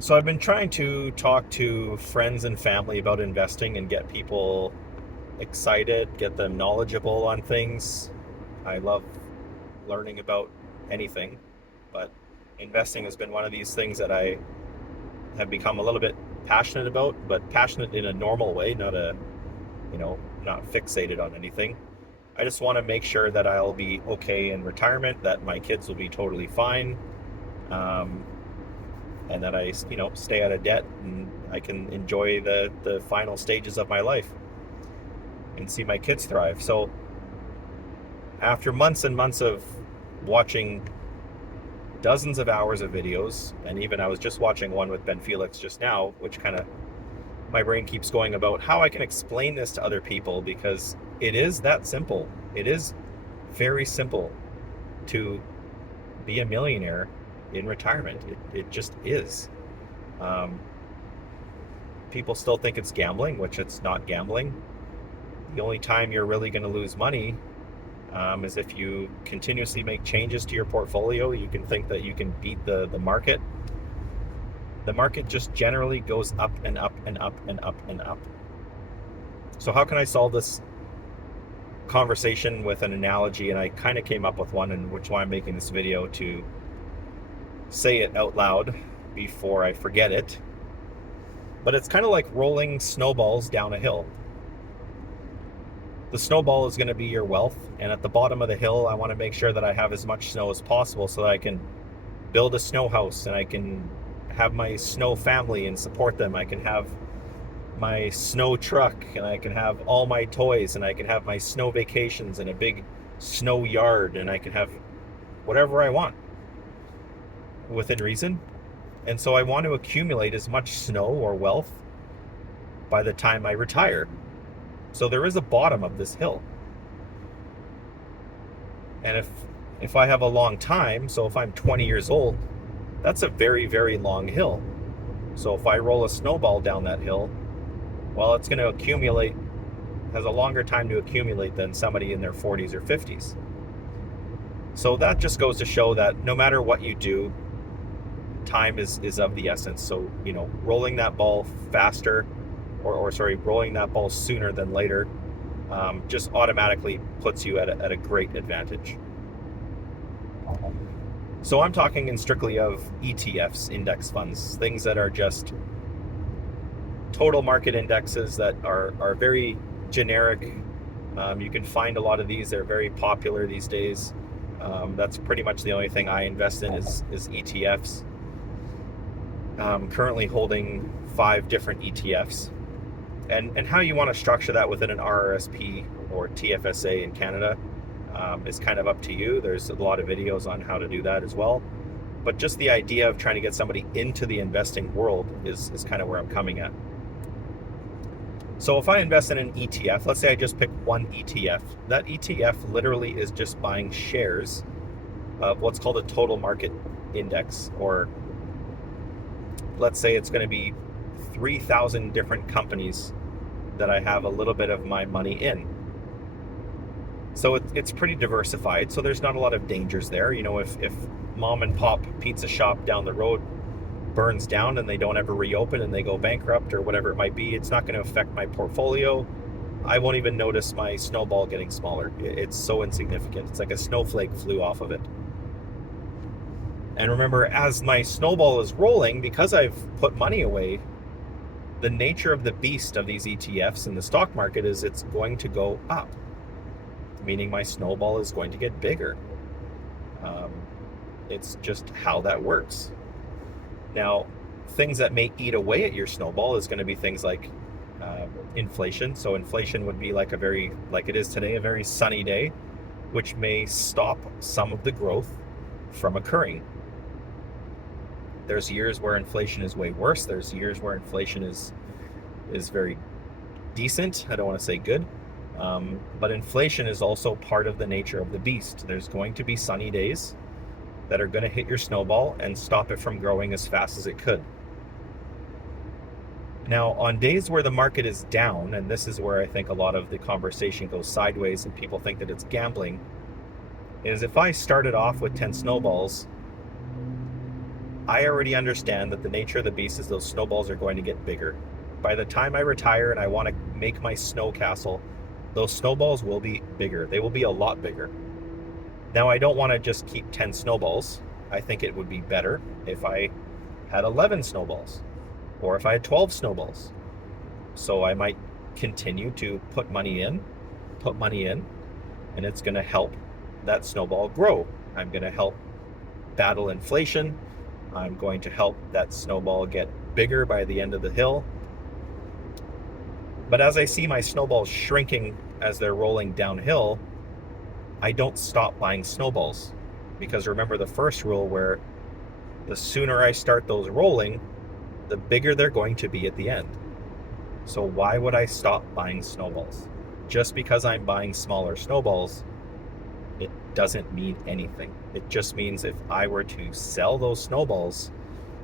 So I've been trying to talk to friends and family about investing and get people excited, get them knowledgeable on things. I love learning about anything, but investing has been one of these things that I have become a little bit passionate about, but passionate in a normal way, not fixated on anything. I just want to make sure that I'll be okay in retirement, that my kids will be totally fine, um, and that I stay out of debt and I can enjoy the final stages of my life and see my kids thrive. So after months and months of watching dozens of hours of videos, and even I was just watching one with Ben Felix just now, which kind of my brain keeps going about how I can explain this to other people because it is that simple. It is very simple to be a millionaire in retirement. It just is. Um, People still think it's gambling, which it's not gambling. The only time you're really going to lose money is if you continuously make changes to your portfolio. You can think that you can beat the market. The market just generally goes up and up and up and up and up. So how can I solve this conversation with an analogy? And I kind of came up with one, and which why I'm making this video to say it out loud before I forget it. But it's kind of like rolling snowballs down a hill. The snowball is going to be your wealth, and at the bottom of the hill I want to make sure that I have as much snow as possible so that I can build a snow house and I can have my snow family and support them. I can have my snow truck and I can have all my toys and I can have my snow vacations and a big snow yard and I can have whatever I want within reason. And so I want to accumulate as much snow or wealth by the time I retire. So there is a bottom of this hill. And if I have a long time, so if I'm 20 years old, that's a very, very long hill. So if I roll a snowball down that hill, well, it's going to accumulate, has a longer time to accumulate than somebody in their 40s or 50s. So that just goes to show that no matter what you do, time is of the essence. So, rolling that ball faster, or sorry, rolling that ball sooner than later, just automatically puts you at a great advantage. So I'm talking in strictly of ETFs, index funds, things that are just total market indexes that are very generic. You can find a lot of these. They're very popular these days. That's pretty much the only thing I invest in is ETFs. Currently holding 5 different ETFs. And how you want to structure that within an RRSP or TFSA in Canada is kind of up to you. There's a lot of videos on how to do that as well. But just the idea of trying to get somebody into the investing world is kind of where I'm coming at. So if I invest in an ETF, let's say I just pick one ETF, that ETF literally is just buying shares of what's called a total market index, or let's say it's going to be 3,000 different companies that I have a little bit of my money in. So it's pretty diversified. So there's not a lot of dangers there. If mom and pop pizza shop down the road burns down and they don't ever reopen and they go bankrupt or whatever it might be, it's not going to affect my portfolio. I won't even notice my snowball getting smaller. It's so insignificant. It's like a snowflake flew off of it. And remember, as my snowball is rolling, because I've put money away, the nature of the beast of these ETFs in the stock market is it's going to go up, meaning my snowball is going to get bigger. It's just how that works. Now, things that may eat away at your snowball is going to be things like inflation. So inflation would be like it is today, a very sunny day, which may stop some of the growth from occurring. There's years where inflation is way worse. There's years where inflation is very decent. I don't want to say good. But inflation is also part of the nature of the beast. There's going to be sunny days that are going to hit your snowball and stop it from growing as fast as it could. Now, on days where the market is down, and this is where I think a lot of the conversation goes sideways and people think that it's gambling, is if I started off with 10 snowballs, I already understand that the nature of the beast is those snowballs are going to get bigger. By the time I retire and I want to make my snow castle, those snowballs will be bigger. They will be a lot bigger. Now, I don't want to just keep 10 snowballs. I think it would be better if I had 11 snowballs or if I had 12 snowballs. So I might continue to put money in, and it's going to help that snowball grow. I'm going to help battle inflation. I'm going to help that snowball get bigger by the end of the hill. But as I see my snowballs shrinking as they're rolling downhill, I don't stop buying snowballs. Because remember the first rule where the sooner I start those rolling, the bigger they're going to be at the end. So why would I stop buying snowballs? Just because I'm buying smaller snowballs, it doesn't mean anything. It just means if I were to sell those snowballs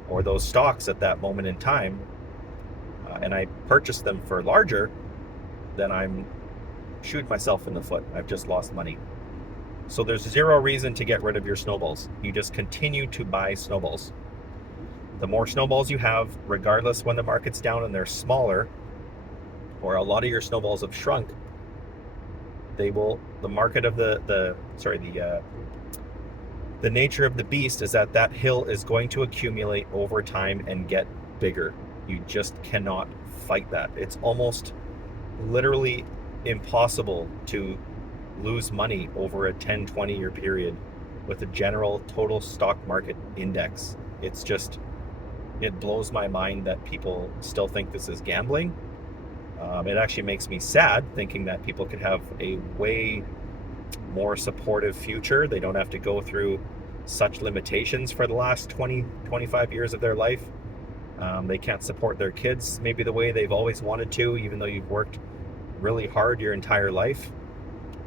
or those stocks at that moment in time, and I purchase them for larger, then I'm shooting myself in the foot. I've just lost money. So there's zero reason to get rid of your snowballs. You just continue to buy snowballs. The more snowballs you have, regardless when the market's down and they're smaller, or a lot of your snowballs have shrunk, the market of the nature of the beast is that hill is going to accumulate over time and get bigger. You just cannot fight that. It's almost literally impossible to lose money over a 10, 20-year period with a general total stock market index. It blows my mind that people still think this is gambling. It actually makes me sad thinking that people could have a way more supportive future. They don't have to go through such limitations for the last 20, 25 years of their life. They can't support their kids maybe the way they've always wanted to, even though you've worked really hard your entire life.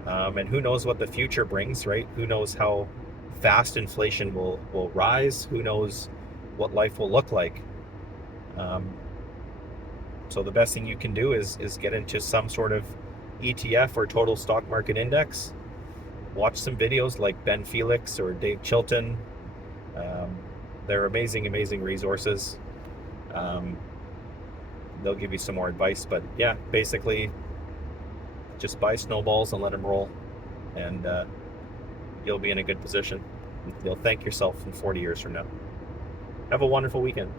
And who knows what the future brings, right? Who knows how fast inflation will rise? Who knows what life will look like? So the best thing you can do is get into some sort of ETF or total stock market index. Watch some videos like Ben Felix or Dave Chilton. They're amazing resources. They'll give you some more advice, but yeah, basically just buy snowballs and let them roll, and you'll be in a good position. You'll thank yourself in 40 years from now. Have a wonderful weekend.